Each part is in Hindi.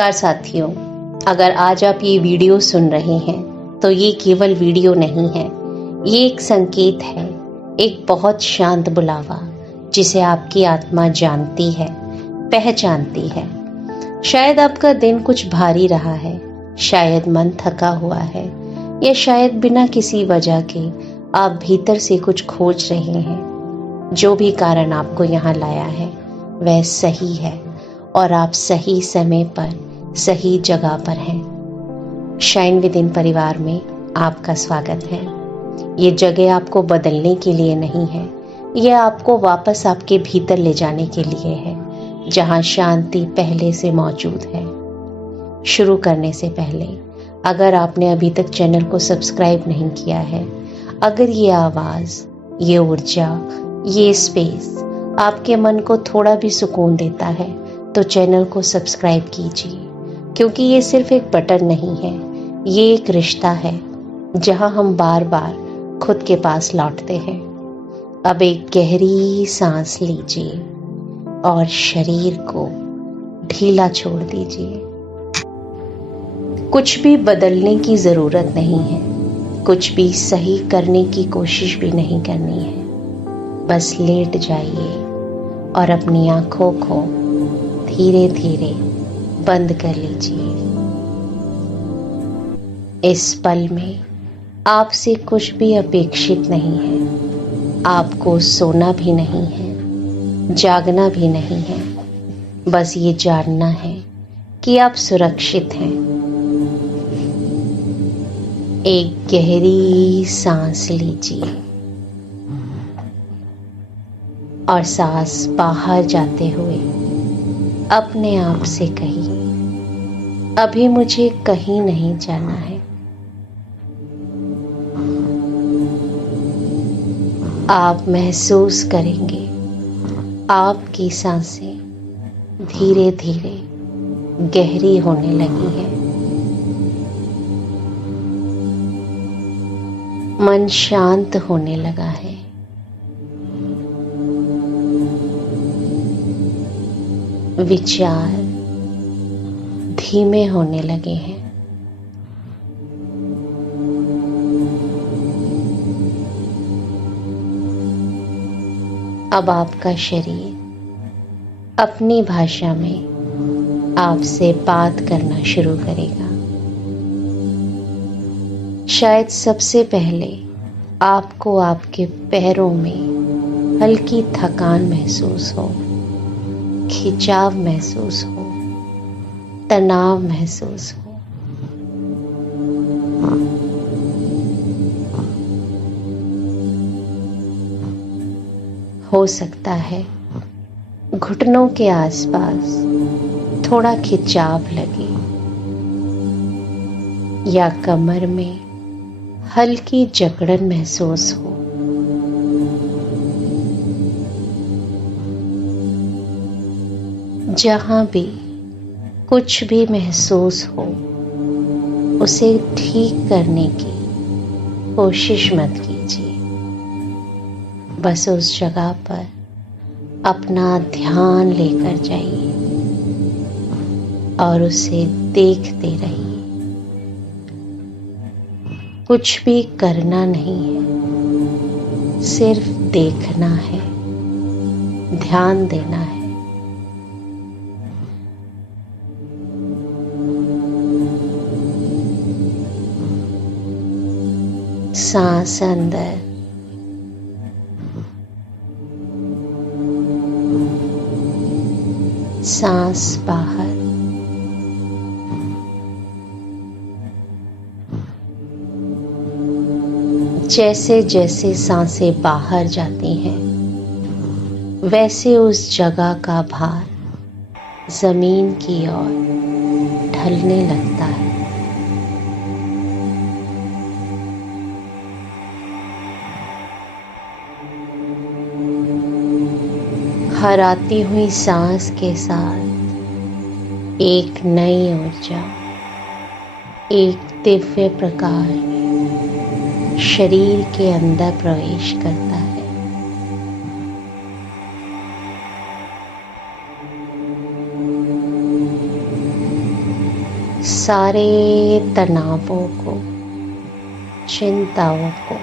नमस्कार साथियों, अगर आज आप ये वीडियो सुन रहे हैं तो ये केवल वीडियो नहीं है, ये एक संकेत है, एक बहुत शांत बुलावा जिसे आपकी आत्मा जानती है, पहचानती है। शायद आपका दिन कुछ भारी रहा है, शायद मन थका हुआ है, या शायद बिना किसी वजह के आप भीतर से कुछ खोज रहे हैं। जो भी कारण आपको यहाँ लाया है वह सही है और आप सही समय पर सही जगह पर हैं। शाइन विद इन परिवार में आपका स्वागत है। ये जगह आपको बदलने के लिए नहीं है, यह आपको वापस आपके भीतर ले जाने के लिए है, जहाँ शांति पहले से मौजूद है। शुरू करने से पहले अगर आपने अभी तक चैनल को सब्सक्राइब नहीं किया है, अगर ये आवाज़, ये ऊर्जा, ये स्पेस आपके मन को थोड़ा भी सुकून देता है तो चैनल को सब्सक्राइब कीजिए, क्योंकि ये सिर्फ एक बटन नहीं है, ये एक रिश्ता है जहां हम बार बार खुद के पास लौटते हैं। अब एक गहरी सांस लीजिए और शरीर को ढीला छोड़ दीजिए। कुछ भी बदलने की ज़रूरत नहीं है, कुछ भी सही करने की कोशिश भी नहीं करनी है। बस लेट जाइए और अपनी आँखों को धीरे धीरे बंद कर लीजिए। इस पल में आपसे कुछ भी अपेक्षित नहीं है। आपको सोना भी नहीं है, जागना भी नहीं है। बस ये जानना है कि आप सुरक्षित हैं। एक गहरी सांस लीजिए और सांस बाहर जाते हुए अपने आप से कहिए, अभी मुझे कहीं नहीं जाना है। आप महसूस करेंगे आपकी सांसें धीरे धीरे गहरी होने लगी है। मन शांत होने लगा है। विचार धीमे होने लगे हैं। अब आपका शरीर अपनी भाषा में आपसे बात करना शुरू करेगा। शायद सबसे पहले आपको आपके पैरों में हल्की थकान महसूस हो, खिंचाव महसूस हो, तनाव महसूस हो सकता है घुटनों के आसपास थोड़ा खिंचाव लगे या कमर में हल्की जकड़न महसूस हो। जहाँ भी कुछ भी महसूस हो, उसे ठीक करने की कोशिश मत कीजिए। बस उस जगह पर अपना ध्यान लेकर जाइए और उसे देखते रहिए। कुछ भी करना नहीं है, सिर्फ देखना है, ध्यान देना है। सांस अंदर, सांस बाहर। जैसे जैसे सांसें बाहर जाती हैं, वैसे उस जगह का भार जमीन की ओर ढलने लगता है। हर आती हुई सांस के साथ एक नई ऊर्जा, एक दिव्य प्रकाश शरीर के अंदर प्रवेश करता है। सारे तनावों को, चिंताओं को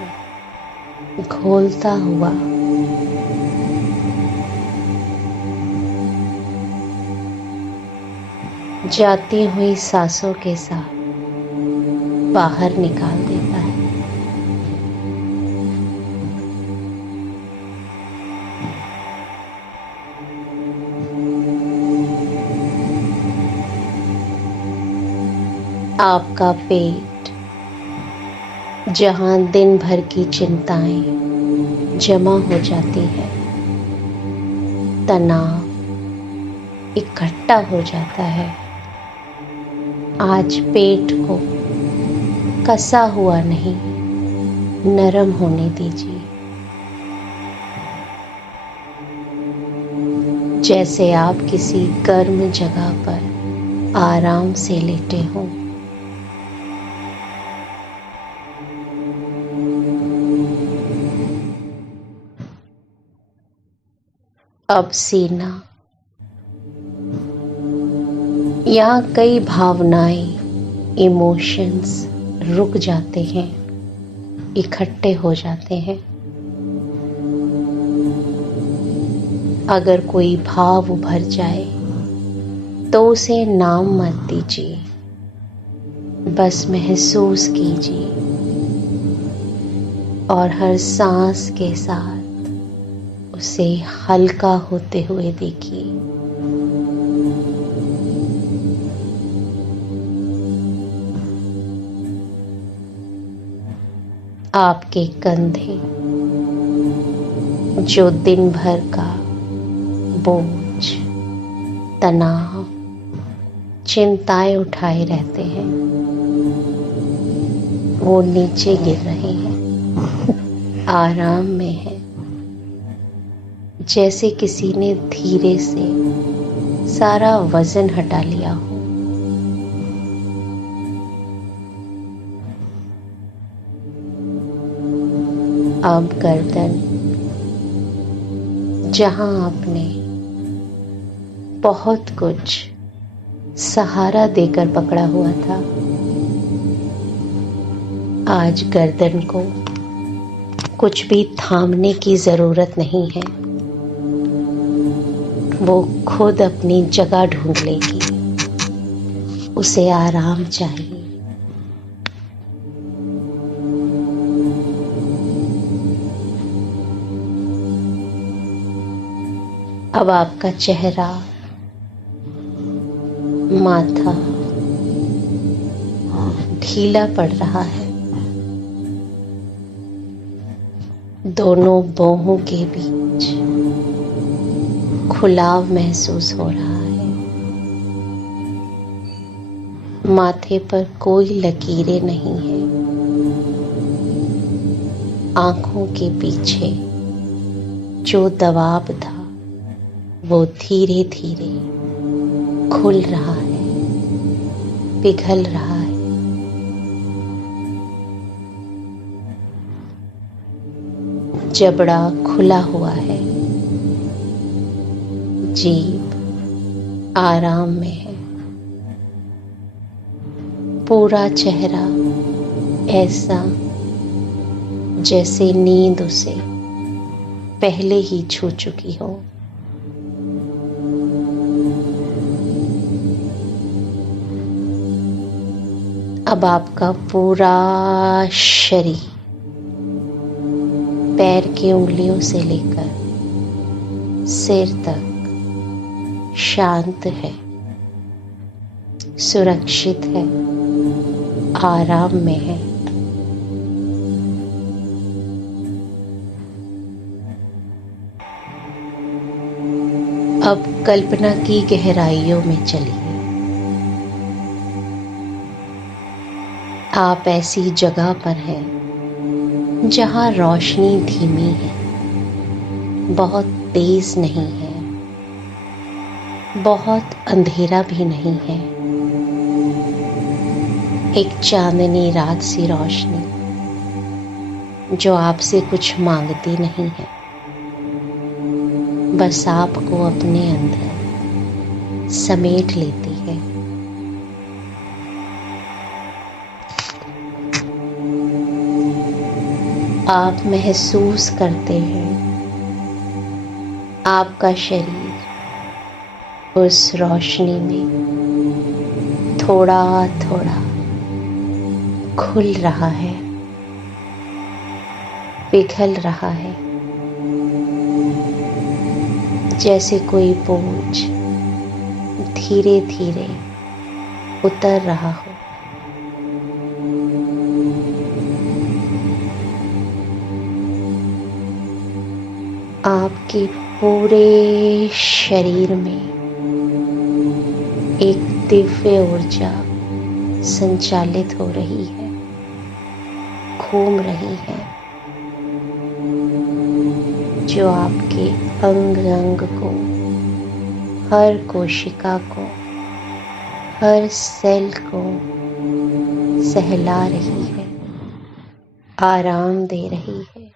घोलता हुआ जाती हुई सांसों के साथ बाहर निकाल देता है। आपका पेट, जहां दिन भर की चिंताएं जमा हो जाती है, तनाव इकट्ठा हो जाता है, आज पेट को कसा हुआ नहीं, नरम होने दीजिए। जैसे आप किसी गर्म जगह पर आराम से लेटे हों। अब सीना, यहाँ कई भावनाएं, इमोशंस रुक जाते हैं, इकट्ठे हो जाते हैं। अगर कोई भाव उभर जाए तो उसे नाम मत दीजिए, बस महसूस कीजिए और हर सांस के साथ उसे हल्का होते हुए देखिए। आपके कंधे, जो दिन भर का बोझ, तनाव, चिंताएं उठाए रहते हैं, वो नीचे गिर रहे हैं, आराम में है, जैसे किसी ने धीरे से सारा वजन हटा लिया हो। अब गर्दन, जहां आपने बहुत कुछ सहारा देकर पकड़ा हुआ था, आज गर्दन को कुछ भी थामने की जरूरत नहीं है, वो खुद अपनी जगह ढूंढ लेगी। उसे आराम चाहिए। अब आपका चेहरा, माथा ढीला पड़ रहा है, दोनों बाहों के बीच खुलाव महसूस हो रहा है। माथे पर कोई लकीरें नहीं है। आंखों के पीछे जो दबाव था वो धीरे धीरे खुल रहा है, पिघल रहा है। जबड़ा खुला हुआ है, जीभ आराम में है, पूरा चेहरा ऐसा जैसे नींद उसे पहले ही छू चुकी हो। अब आपका पूरा शरीर, पैर की उंगलियों से लेकर सिर तक शांत है, सुरक्षित है, आराम में है। अब कल्पना की गहराइयों में चलिए। आप ऐसी जगह पर हैं जहां रोशनी धीमी है, बहुत तेज नहीं है, बहुत अंधेरा भी नहीं है। एक चांदनी रात सी रोशनी जो आपसे कुछ मांगती नहीं है, बस आपको अपने अंदर समेट लेती है। आप महसूस करते हैं आपका शरीर उस रोशनी में थोड़ा थोड़ा खुल रहा है, पिघल रहा है, जैसे कोई बोझ धीरे धीरे उतर रहा हो। आपके पूरे शरीर में एक दिव्य ऊर्जा संचालित हो रही है, घूम रही है, जो आपके अंग अंग को, हर कोशिका को, हर सेल को सहला रही है, आराम दे रही है।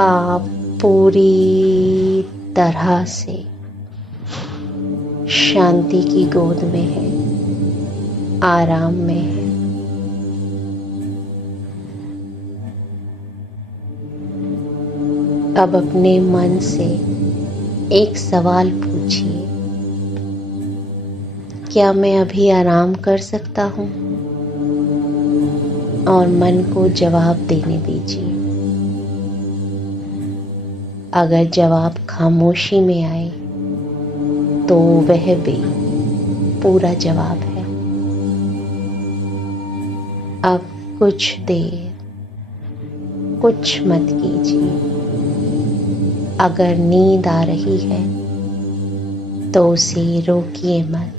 आप पूरी तरह से शांति की गोद में हैं, आराम में हैं। अब अपने मन से एक सवाल पूछिए, क्या मैं अभी आराम कर सकता हूँ? और मन को जवाब देने दीजिए। अगर जवाब खामोशी में आए तो वह भी पूरा जवाब है। अब कुछ देर कुछ मत कीजिए। अगर नींद आ रही है तो उसे रोकिए मत।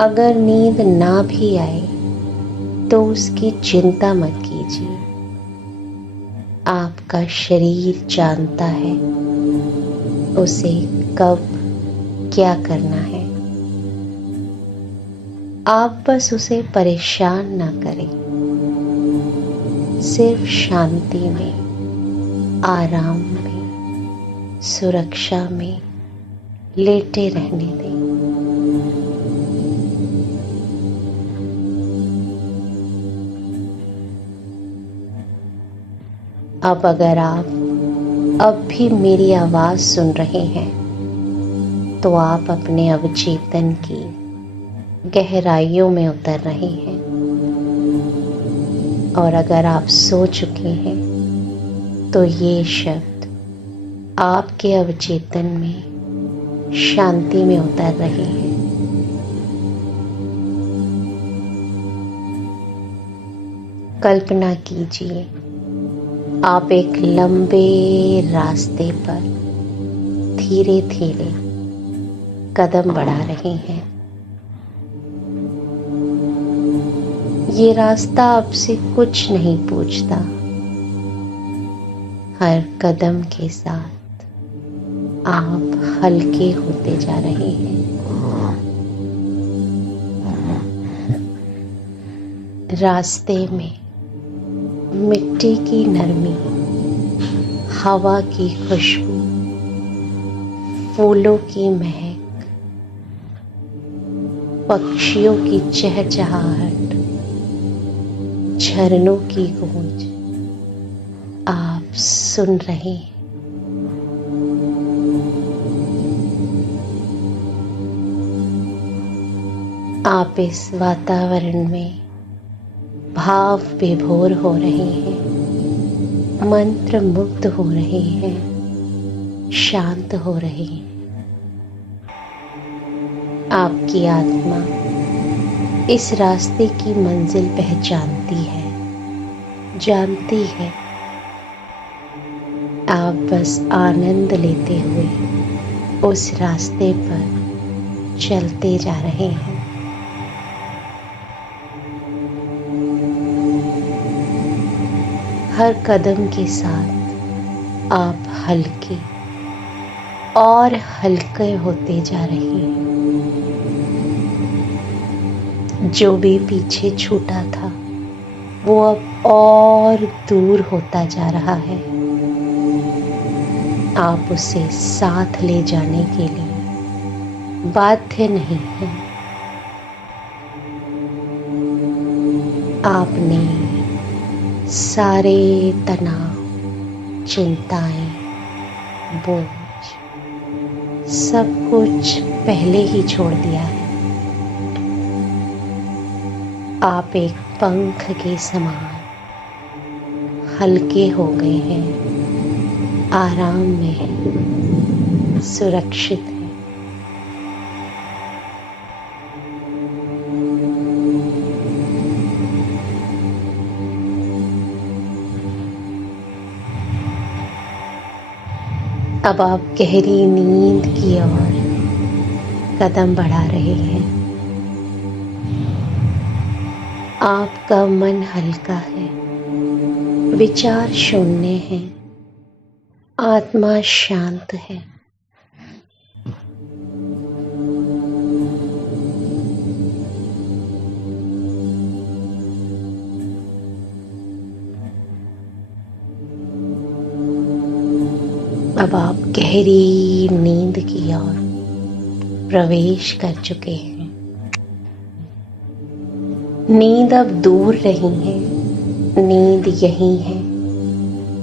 अगर नींद ना भी आए तो उसकी चिंता मत कीजिए। आपका शरीर जानता है उसे कब क्या करना है। आप बस उसे परेशान ना करें, सिर्फ शांति में, आराम में, सुरक्षा में लेटे रहने दें। अब अगर आप अब भी मेरी आवाज सुन रहे हैं तो आप अपने अवचेतन की गहराइयों में उतर रहे हैं। और अगर आप सो चुके हैं तो ये शब्द आपके अवचेतन में शांति में उतर रहे हैं। कल्पना कीजिए, आप एक लंबे रास्ते पर धीरे धीरे कदम बढ़ा रहे हैं। ये रास्ता आपसे कुछ नहीं पूछता। हर कदम के साथ आप हल्के होते जा रहे हैं। रास्ते में मिट्टी की नरमी, हवा की खुशबू, फूलों की महक, पक्षियों की चहचहाहट, झरनों की गूंज आप सुन रहे हैं। आप इस वातावरण में भाव विभोर हो रहे हैं, मंत्र मुग्ध हो रहे हैं, शांत हो रहे हैं। आपकी आत्मा इस रास्ते की मंजिल पहचानती है, जानती है। आप बस आनंद लेते हुए उस रास्ते पर चलते जा रहे हैं। हर कदम के साथ आप हल्के और हल्के होते जा रहे हैं। जो भी पीछे छूटा था वो अब और दूर होता जा रहा है। आप उसे साथ ले जाने के लिए बाध्य नहीं है। आपने सारे तनाव, चिंताएं, बोझ सब कुछ पहले ही छोड़ दिया है। आप एक पंख के समान हल्के हो गए हैं, आराम में हैं, सुरक्षित हैं। अब आप गहरी नींद की ओर कदम बढ़ा रहे हैं। आपका मन हल्का है, विचार शून्य हैं, आत्मा शांत है। अब आप गहरी नींद की ओर प्रवेश कर चुके हैं। नींद अब दूर नहीं है, नींद यही है।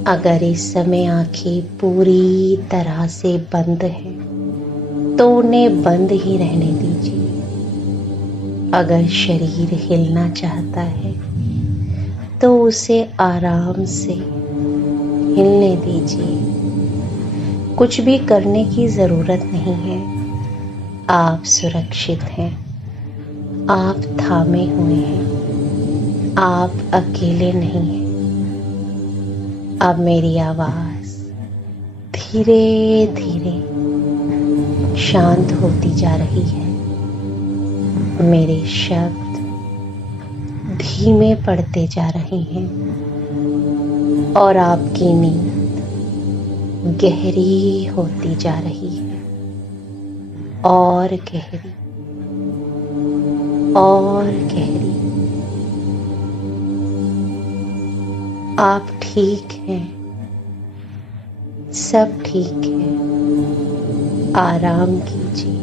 अगर इस समय आंखें पूरी तरह से बंद हैं, तो उन्हें बंद ही रहने दीजिए। अगर शरीर हिलना चाहता है, तो उसे आराम से हिलने दीजिए। कुछ भी करने की ज़रूरत नहीं है। आप सुरक्षित हैं, आप थामे हुए हैं, आप अकेले नहीं हैं। अब मेरी आवाज़ धीरे धीरे शांत होती जा रही है। मेरे शब्द धीमे पड़ते जा रहे हैं और आपकी नींद गहरी होती जा रही है, और गहरी और गहरी। आप ठीक हैं, सब ठीक है। आराम कीजिए।